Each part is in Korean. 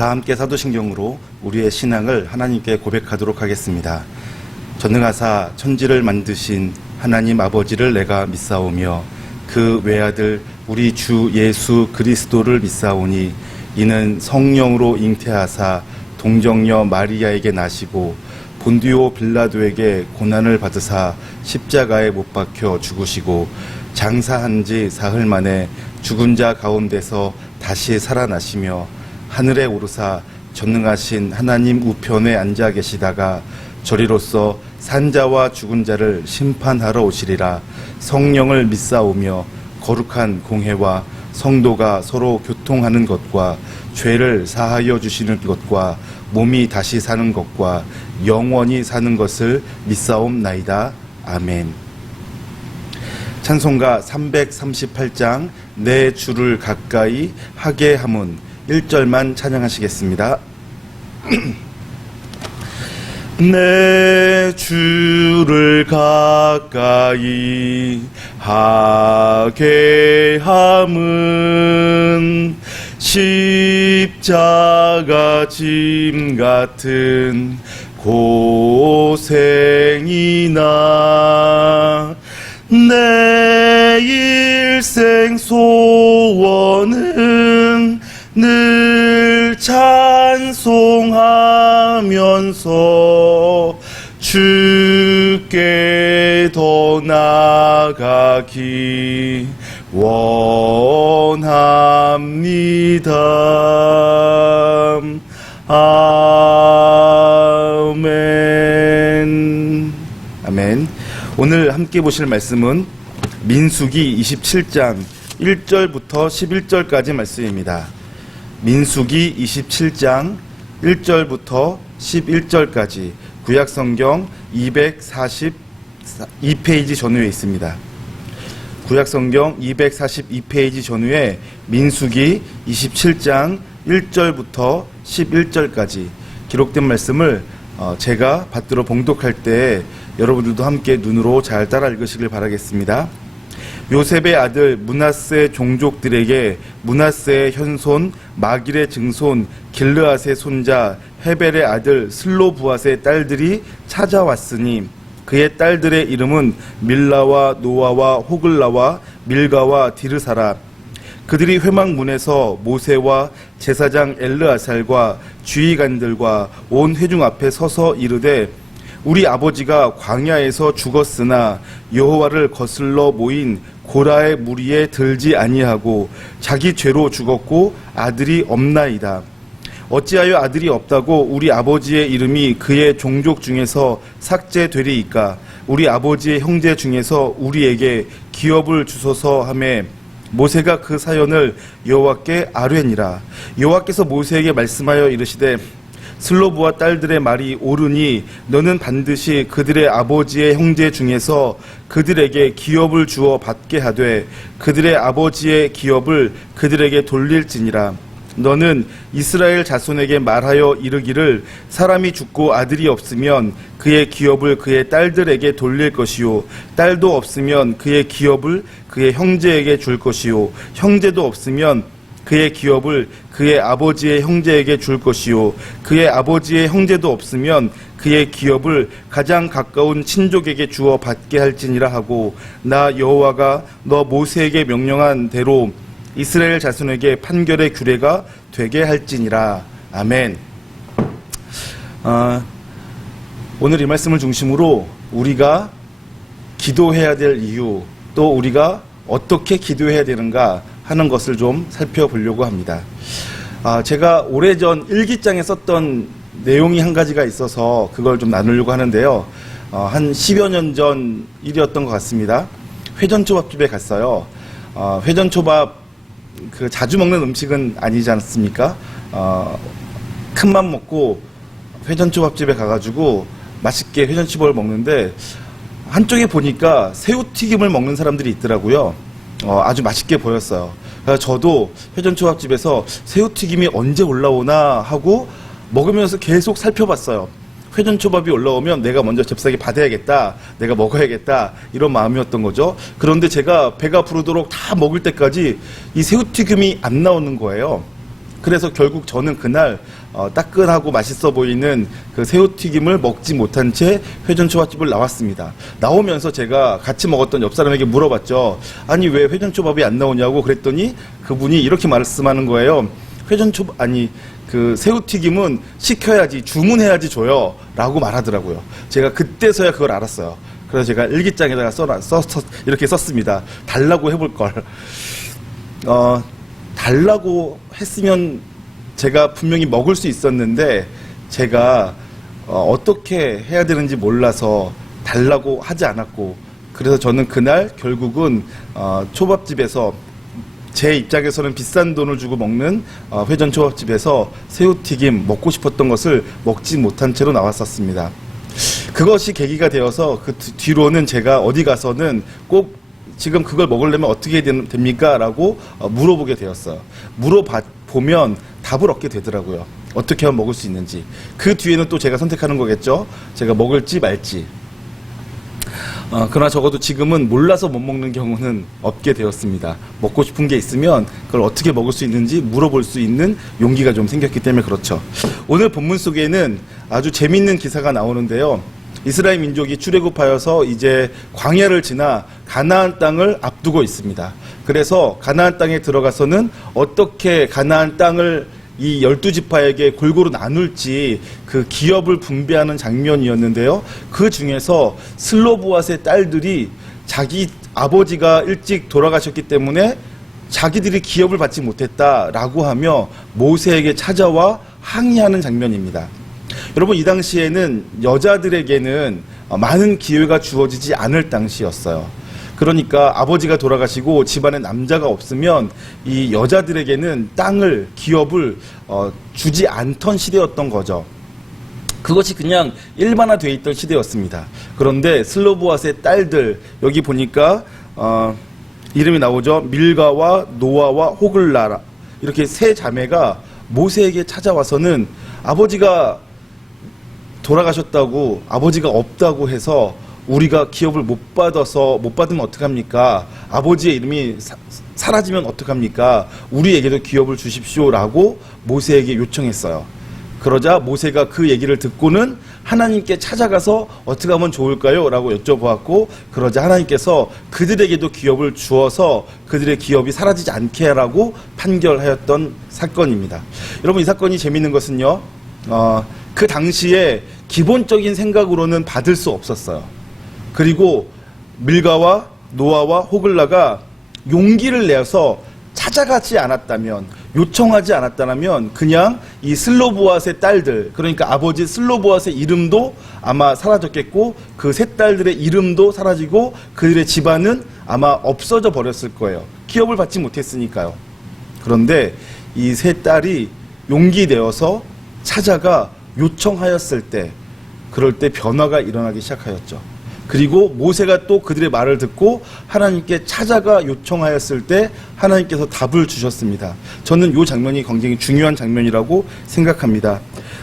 다 함께 사도신경으로 우리의 신앙을 하나님께 고백하도록 하겠습니다. 전능하사 천지를 만드신 하나님 아버지를 내가 믿사오며 그 외아들 우리 주 예수 그리스도를 믿사오니 이는 성령으로 잉태하사 동정녀 마리아에게 나시고 본디오 빌라도에게 고난을 받으사 십자가에 못 박혀 죽으시고 장사한 지 사흘 만에 죽은 자 가운데서 다시 살아나시며 하늘에 오르사 전능하신 하나님 우편에 앉아 계시다가 저리로서 산자와 죽은 자를 심판하러 오시리라. 성령을 믿사오며 거룩한 공회와 성도가 서로 교통하는 것과 죄를 사하여 주시는 것과 몸이 다시 사는 것과 영원히 사는 것을 믿사옵나이다. 아멘. 찬송가 338장 내 주를 가까이 하게 함은 1절만 찬양하시겠습니다. 내 주를 가까이 하게 함은 십자가 짐 같은 고생이나 내 일생 소원은 늘 찬송하면서 주께 더 나아가기 원합니다. 아멘. 아멘. 오늘 함께 보실 말씀은 민수기 27장 1절부터 11절까지 말씀입니다. 민수기 27장 1절부터 11절까지 구약성경 242페이지 전후에 있습니다. 구약성경 242페이지 전후에 민수기 27장 1절부터 11절까지 기록된 말씀을 제가 받들어 봉독할 때 여러분들도 함께 눈으로 잘 따라 읽으시길 바라겠습니다. 요셉의 아들 므낫세 종족들에게 므낫세의 현손 마길의 증손 길르앗의 손자 헤벨의 아들 슬로부앗의 딸들이 찾아왔으니 그의 딸들의 이름은 밀라와 노아와 호글라와 밀가와 디르사라. 그들이 회막문에서 모세와 제사장 엘르아살과 주의관들과 온 회중 앞에 서서 이르되 우리 아버지가 광야에서 죽었으나 여호와를 거슬러 모인 고라의 무리에 들지 아니하고 자기 죄로 죽었고 아들이 없나이다. 어찌하여 아들이 없다고 우리 아버지의 이름이 그의 종족 중에서 삭제되리이까. 우리 아버지의 형제 중에서 우리에게 기업을 주소서 하매 모세가 그 사연을 여호와께 아뢰니라. 여호와께서 모세에게 말씀하여 이르시되 슬로부와 딸들의 말이 옳으니 너는 반드시 그들의 아버지의 형제 중에서 그들에게 기업을 주어 받게 하되 그들의 아버지의 기업을 그들에게 돌릴지니라. 너는 이스라엘 자손에게 말하여 이르기를 사람이 죽고 아들이 없으면 그의 기업을 그의 딸들에게 돌릴 것이요 딸도 없으면 그의 기업을 그의 형제에게 줄 것이요 형제도 없으면 그의 기업을 그의 아버지의 형제에게 줄 것이요 그의 아버지의 형제도 없으면 그의 기업을 가장 가까운 친족에게 주어 받게 할지니라 하고 나 여호와가 너 모세에게 명령한 대로 이스라엘 자손에게 판결의 규례가 되게 할지니라. 아멘. 오늘 이 말씀을 중심으로 우리가 기도해야 될 이유 또 우리가 어떻게 기도해야 되는가 하는 것을 좀 살펴보려고 합니다. 제가 오래전 일기장에 썼던 내용이 한 가지가 있어서 그걸 좀 나누려고 하는데요. 한 10여 년 전 일이었던 것 같습니다. 회전초밥집에 갔어요. 회전초밥 자주 먹는 음식은 아니지 않습니까? 큰맘 먹고 회전초밥집에 가가지고 맛있게 회전초밥을 먹는데 한쪽에 보니까 새우튀김을 먹는 사람들이 있더라고요. 아주 맛있게 보였어요. 그래서 저도 회전초밥집에서 새우튀김이 언제 올라오나 하고 먹으면서 계속 살펴봤어요. 회전초밥이 올라오면 내가 먼저 잽싸게 받아야겠다, 내가 먹어야겠다, 이런 마음이었던 거죠. 그런데 제가 배가 부르도록 다 먹을 때까지 이 새우튀김이 안 나오는 거예요. 그래서 결국 저는 그날 따끈하고 맛있어 보이는 그 새우튀김을 먹지 못한 채 회전초밥집을 나왔습니다. 나오면서 제가 같이 먹었던 옆 사람에게 물어봤죠. 아니 왜 회전초밥이 안 나오냐고 그랬더니 그분이 이렇게 말씀하는 거예요. 그 새우튀김은 시켜야지, 주문해야지 줘요 라고 말하더라고요. 제가 그때서야 그걸 알았어요. 그래서 제가 일기장에다가 이렇게 썼습니다. 달라고 해볼 걸. 달라고 했으면 제가 분명히 먹을 수 있었는데 제가 어떻게 해야 되는지 몰라서 달라고 하지 않았고, 그래서 저는 그날 결국은 초밥집에서 제 입장에서는 비싼 돈을 주고 먹는 회전 초밥집에서 새우튀김 먹고 싶었던 것을 먹지 못한 채로 나왔었습니다. 그것이 계기가 되어서 그 뒤로는 제가 어디 가서는 꼭 지금 그걸 먹으려면 어떻게 됩니까? 라고 물어보게 되었어요. 물어보면 답을 얻게 되더라고요. 어떻게 하면 먹을 수 있는지. 그 뒤에는 또 제가 선택하는 거겠죠. 제가 먹을지 말지. 그러나 적어도 지금은 몰라서 못 먹는 경우는 없게 되었습니다. 먹고 싶은 게 있으면 그걸 어떻게 먹을 수 있는지 물어볼 수 있는 용기가 좀 생겼기 때문에 그렇죠. 오늘 본문 속에는 아주 재밌는 기사가 나오는데요. 이스라엘 민족이 출애굽하여서 이제 광야를 지나 가나안 땅을 앞두고 있습니다. 그래서 가나안 땅에 들어가서는 어떻게 가나안 땅을 이 12지파에게 골고루 나눌지 그 기업을 분배하는 장면이었는데요. 그 중에서 슬로보앗의 딸들이 자기 아버지가 일찍 돌아가셨기 때문에 자기들이 기업을 받지 못했다라고 하며 모세에게 찾아와 항의하는 장면입니다. 여러분, 이 당시에는 여자들에게는 많은 기회가 주어지지 않을 당시였어요. 그러니까 아버지가 돌아가시고 집안에 남자가 없으면 이 여자들에게는 땅을, 기업을 주지 않던 시대였던 거죠. 그것이 그냥 일반화되어 있던 시대였습니다. 그런데 슬로보앗의 딸들, 여기 보니까 이름이 나오죠. 밀가와 노아와 호글라, 이렇게 세 자매가 모세에게 찾아와서는 아버지가 돌아가셨다고, 아버지가 없다고 해서 우리가 기업을 못 받으면 어떡합니까? 아버지의 이름이 사라지면 어떡합니까? 우리에게도 기업을 주십시오라고 모세에게 요청했어요. 그러자 모세가 그 얘기를 듣고는 하나님께 찾아가서 어떻게 하면 좋을까요? 라고 여쭤보았고, 그러자 하나님께서 그들에게도 기업을 주어서 그들의 기업이 사라지지 않게 하라고 판결하였던 사건입니다. 여러분, 이 사건이 재밌는 것은요, 그 당시에 기본적인 생각으로는 받을 수 없었어요. 그리고 밀가와 노아와 호글라가 용기를 내서 찾아가지 않았다면, 요청하지 않았다면 그냥 이 슬로보앗의 딸들, 그러니까 아버지 슬로보앗의 이름도 아마 사라졌겠고 그 세 딸들의 이름도 사라지고 그들의 집안은 아마 없어져 버렸을 거예요. 기업을 받지 못했으니까요. 그런데 이 세 딸이 용기 내어서 찾아가 요청하였을 때, 그럴 때 변화가 일어나기 시작하였죠. 그리고 모세가 또 그들의 말을 듣고 하나님께 찾아가 요청하였을 때 하나님께서 답을 주셨습니다. 저는 이 장면이 굉장히 중요한 장면이라고 생각합니다.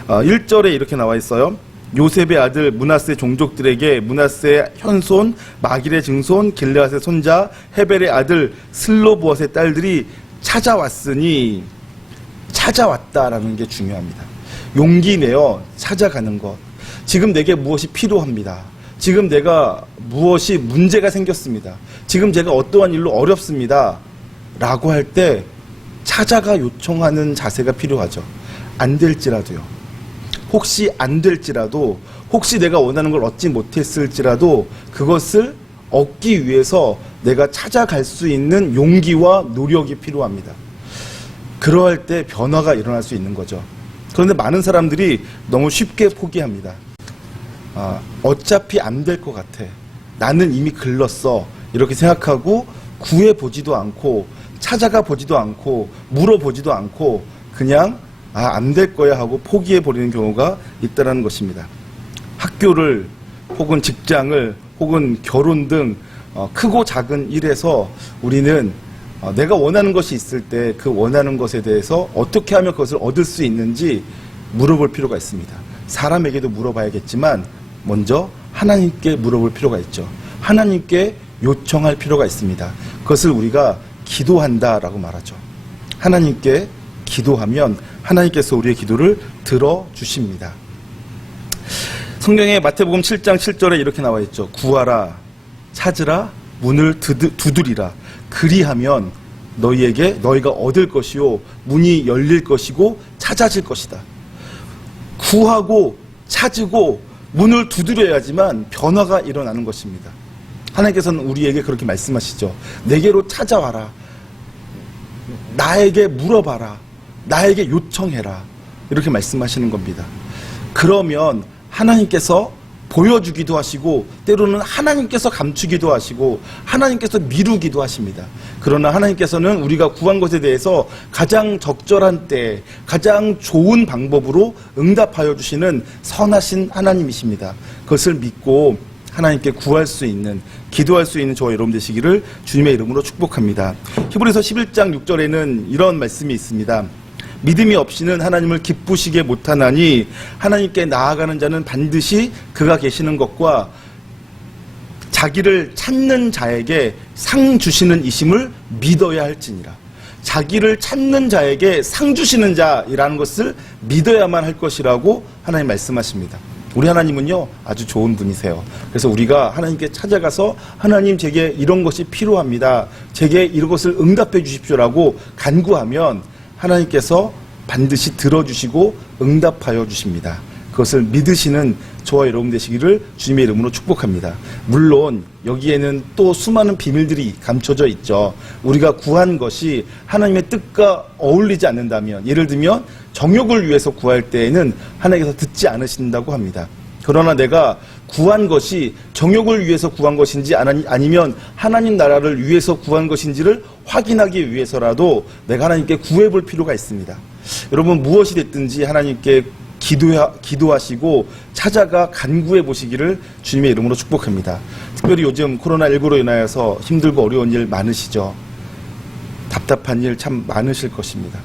1절에 이렇게 나와 있어요. 요셉의 아들 므낫세 종족들에게 므낫세의 현손, 마길의 증손, 길르앗의 손자, 헤벨의 아들 슬로보앗의 딸들이 찾아왔으니, 찾아왔다라는 게 중요합니다. 용기 내어 찾아가는 것. 지금 내게 무엇이 필요합니다. 지금 내가 무엇이 문제가 생겼습니다. 지금 제가 어떠한 일로 어렵습니다. 라고 할 때 찾아가 요청하는 자세가 필요하죠. 안 될지라도요. 혹시 안 될지라도, 혹시 내가 원하는 걸 얻지 못했을지라도 그것을 얻기 위해서 내가 찾아갈 수 있는 용기와 노력이 필요합니다. 그러할 때 변화가 일어날 수 있는 거죠. 그런데 많은 사람들이 너무 쉽게 포기합니다. 어차피 안 될 것 같아. 나는 이미 글렀어. 이렇게 생각하고 구해보지도 않고 찾아가 보지도 않고 물어보지도 않고 그냥 안 될 거야 하고 포기해버리는 경우가 있다는 것입니다. 학교를 혹은 직장을 혹은 결혼 등 크고 작은 일에서 우리는 내가 원하는 것이 있을 때 그 원하는 것에 대해서 어떻게 하면 그것을 얻을 수 있는지 물어볼 필요가 있습니다. 사람에게도 물어봐야겠지만 먼저 하나님께 물어볼 필요가 있죠. 하나님께 요청할 필요가 있습니다. 그것을 우리가 기도한다라고 말하죠. 하나님께 기도하면 하나님께서 우리의 기도를 들어주십니다. 성경에 마태복음 7장 7절에 이렇게 나와 있죠. 구하라, 찾으라, 문을 두드리라. 그리하면 너희가 얻을 것이요 문이 열릴 것이고 찾아질 것이다. 구하고 찾고 문을 두드려야지만 변화가 일어나는 것입니다. 하나님께서는 우리에게 그렇게 말씀하시죠. 내게로 찾아와라. 나에게 물어봐라. 나에게 요청해라. 이렇게 말씀하시는 겁니다. 그러면 하나님께서 보여주기도 하시고 때로는 하나님께서 감추기도 하시고 하나님께서 미루기도 하십니다. 그러나 하나님께서는 우리가 구한 것에 대해서 가장 적절한 때 가장 좋은 방법으로 응답하여 주시는 선하신 하나님이십니다. 그것을 믿고 하나님께 구할 수 있는, 기도할 수 있는 저와 여러분 되시기를 주님의 이름으로 축복합니다. 히브리서 11장 6절에는 이런 말씀이 있습니다. 믿음이 없이는 하나님을 기쁘시게 못하나니 하나님께 나아가는 자는 반드시 그가 계시는 것과 자기를 찾는 자에게 상 주시는 이심을 믿어야 할지니라. 자기를 찾는 자에게 상 주시는 자이라는 것을 믿어야만 할 것이라고 하나님 말씀하십니다. 우리 하나님은요 아주 좋은 분이세요. 그래서 우리가 하나님께 찾아가서 하나님 제게 이런 것이 필요합니다. 제게 이것을 응답해 주십시오라고 간구하면 하나님께서 반드시 들어주시고 응답하여 주십니다. 그것을 믿으시는 저와 여러분 되시기를 주님의 이름으로 축복합니다. 물론 여기에는 또 수많은 비밀들이 감춰져 있죠. 우리가 구한 것이 하나님의 뜻과 어울리지 않는다면, 예를 들면 정욕을 위해서 구할 때에는 하나님께서 듣지 않으신다고 합니다. 그러나 내가 구한 것이 정욕을 위해서 구한 것인지 아니면 하나님 나라를 위해서 구한 것인지를 확인하기 위해서라도 내가 하나님께 구해볼 필요가 있습니다. 여러분 무엇이 됐든지 하나님께 기도하시고 찾아가 간구해 보시기를 주님의 이름으로 축복합니다. 특별히 요즘 코로나19로 인하여서 힘들고 어려운 일 많으시죠. 답답한 일 참 많으실 것입니다.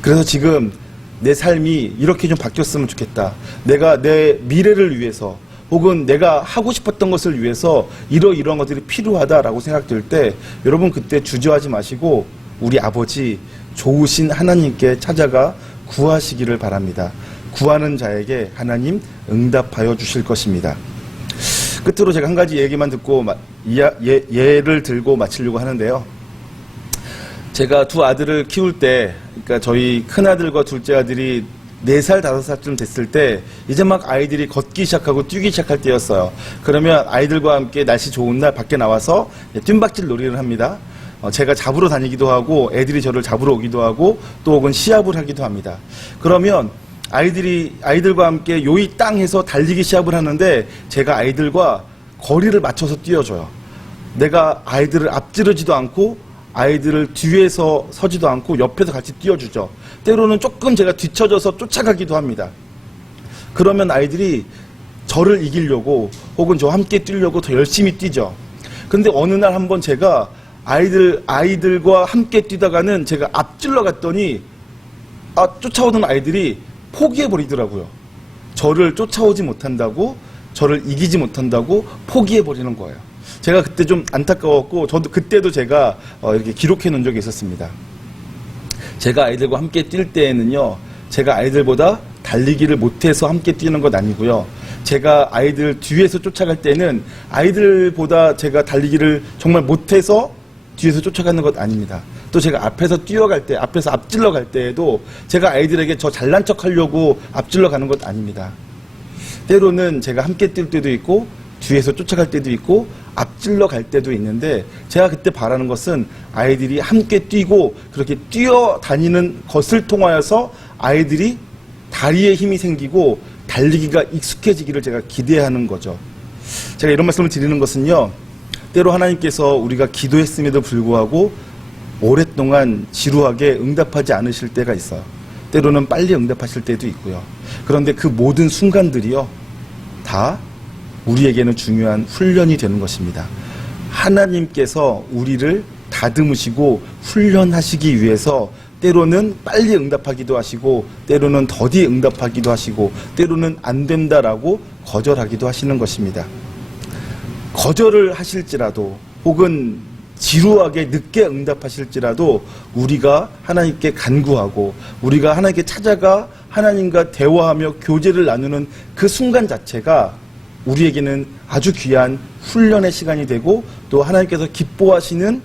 그래서 지금 내 삶이 이렇게 좀 바뀌었으면 좋겠다. 내가 내 미래를 위해서 혹은 내가 하고 싶었던 것을 위해서 이러이러한 것들이 필요하다라고 생각될 때 여러분 그때 주저하지 마시고 우리 아버지 좋으신 하나님께 찾아가 구하시기를 바랍니다. 구하는 자에게 하나님 응답하여 주실 것입니다. 끝으로 제가 한 가지 얘기만 듣고 예를 들고 마치려고 하는데요. 제가 두 아들을 키울 때, 그러니까 저희 큰아들과 둘째 아들이 4살, 5살쯤 됐을 때 이제 막 아이들이 걷기 시작하고 뛰기 시작할 때였어요. 그러면 아이들과 함께 날씨 좋은 날 밖에 나와서 뜀박질 놀이를 합니다. 제가 잡으러 다니기도 하고 애들이 저를 잡으러 오기도 하고 또 혹은 시합을 하기도 합니다. 그러면 아이들과 함께 요이 땅 해서 달리기 시합을 하는데 제가 아이들과 거리를 맞춰서 뛰어줘요. 내가 아이들을 앞지르지도 않고 아이들을 뒤에서 서지도 않고 옆에서 같이 뛰어주죠. 때로는 조금 제가 뒤쳐져서 쫓아가기도 합니다. 그러면 아이들이 저를 이기려고 혹은 저와 함께 뛰려고 더 열심히 뛰죠. 근데 어느 날 한번 제가 아이들과 함께 뛰다가는 제가 앞질러 갔더니 쫓아오던 아이들이 포기해버리더라고요. 저를 쫓아오지 못한다고, 저를 이기지 못한다고 포기해버리는 거예요. 제가 그때 좀 안타까웠고 그때도 제가 이렇게 기록해 놓은 적이 있었습니다. 제가 아이들과 함께 뛸 때에는요, 제가 아이들보다 달리기를 못해서 함께 뛰는 것 아니고요. 제가 아이들 뒤에서 쫓아갈 때는 아이들보다 제가 달리기를 정말 못해서 뒤에서 쫓아가는 것 아닙니다. 또 제가 앞에서 뛰어갈 때, 앞에서 앞질러 갈 때에도 제가 아이들에게 저 잘난 척 하려고 앞질러 가는 것 아닙니다. 때로는 제가 함께 뛸 때도 있고 뒤에서 쫓아갈 때도 있고 앞질러 갈 때도 있는데 제가 그때 바라는 것은 아이들이 함께 뛰고 그렇게 뛰어다니는 것을 통하여서 아이들이 다리에 힘이 생기고 달리기가 익숙해지기를 제가 기대하는 거죠. 제가 이런 말씀을 드리는 것은요, 때로 하나님께서 우리가 기도했음에도 불구하고 오랫동안 지루하게 응답하지 않으실 때가 있어요. 때로는 빨리 응답하실 때도 있고요. 그런데 그 모든 순간들이요, 다 우리에게는 중요한 훈련이 되는 것입니다. 하나님께서 우리를 다듬으시고 훈련하시기 위해서 때로는 빨리 응답하기도 하시고 때로는 더디 응답하기도 하시고 때로는 안 된다라고 거절하기도 하시는 것입니다. 거절을 하실지라도 혹은 지루하게 늦게 응답하실지라도 우리가 하나님께 간구하고 우리가 하나님께 찾아가 하나님과 대화하며 교제를 나누는 그 순간 자체가 우리에게는 아주 귀한 훈련의 시간이 되고 또 하나님께서 기뻐하시는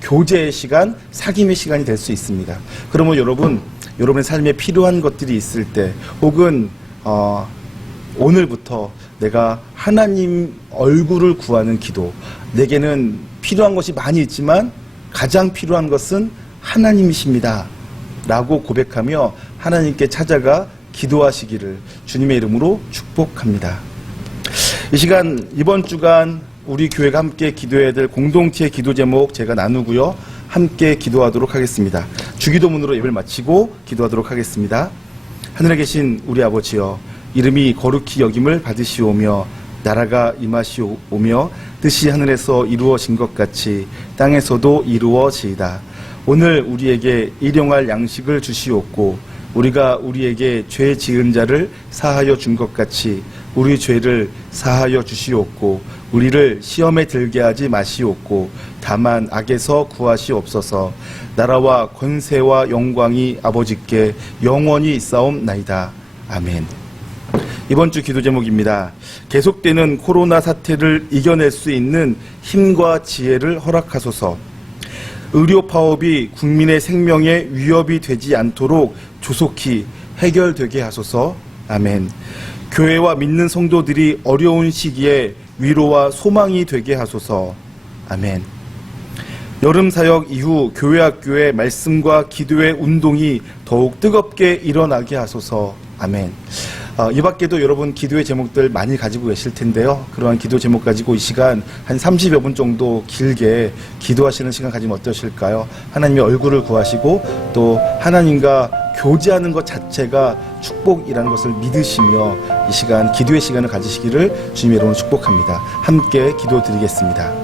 교제의 시간, 사귐의 시간이 될 수 있습니다. 그러면 여러분의 삶에 필요한 것들이 있을 때 혹은 오늘부터 내가 하나님 얼굴을 구하는 기도, 내게는 필요한 것이 많이 있지만 가장 필요한 것은 하나님이십니다 라고 고백하며 하나님께 찾아가 기도하시기를 주님의 이름으로 축복합니다. 이 시간, 이번 주간 우리 교회가 함께 기도해야 될 공동체의 기도 제목 제가 나누고요, 함께 기도하도록 하겠습니다. 주기도문으로 예배를 마치고 기도하도록 하겠습니다. 하늘에 계신 우리 아버지여, 이름이 거룩히 여김을 받으시오며 나라가 임하시오며 뜻이 하늘에서 이루어진 것 같이 땅에서도 이루어지이다. 오늘 우리에게 일용할 양식을 주시옵고 우리가 우리에게 죄 지은 자를 사하여 준 것 같이 우리 죄를 사하여 주시옵고 우리를 시험에 들게 하지 마시옵고 다만 악에서 구하시옵소서. 나라와 권세와 영광이 아버지께 영원히 있사옵나이다. 아멘. 이번 주 기도 제목입니다. 계속되는 코로나 사태를 이겨낼 수 있는 힘과 지혜를 허락하소서. 의료 파업이 국민의 생명에 위협이 되지 않도록 조속히 해결되게 하소서. 아멘. 교회와 믿는 성도들이 어려운 시기에 위로와 소망이 되게 하소서. 아멘. 여름 사역 이후 교회 학교의 말씀과 기도의 운동이 더욱 뜨겁게 일어나게 하소서. 아멘. 이 밖에도 여러분 기도의 제목들 많이 가지고 계실 텐데요. 그러한 기도 제목 가지고 이 시간 한 30여 분 정도 길게 기도하시는 시간 가지면 어떠실까요? 하나님의 얼굴을 구하시고 또 하나님과 교제하는 것 자체가 축복이라는 것을 믿으시며 이 시간 기도의 시간을 가지시기를 주님의 이름으로 축복합니다. 함께 기도드리겠습니다.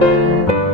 네.